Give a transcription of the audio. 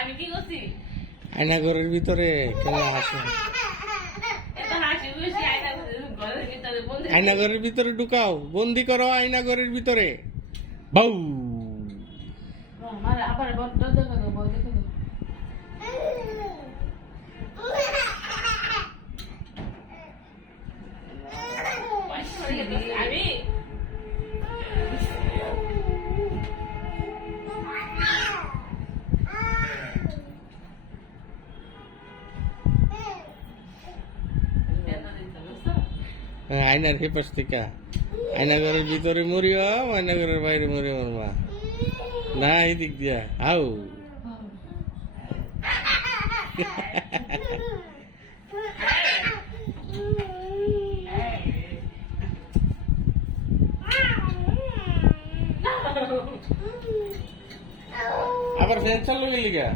আমি কি করছি? আয়না ঘরের ভিতরে কেন হাসে? এত হাসি খুশি আয়না ঘরের ভিতরে বন্ধ। আয়না ঘরের ভিতরে ঢুকাও, বন্দি করো আয়না ঘরের ভিতরে। বাউ মানে আবার বন্ধ দেখো বন্ধ দেখো। আমি আয়নার হেপাস থেকে আয়না ঘরের ভিতরে মরিও, আয়না ঘরের বাইরে মরিও মরমা না, এই দিক দিয়া আও। আবার ফ্যান চালু গেলি গা।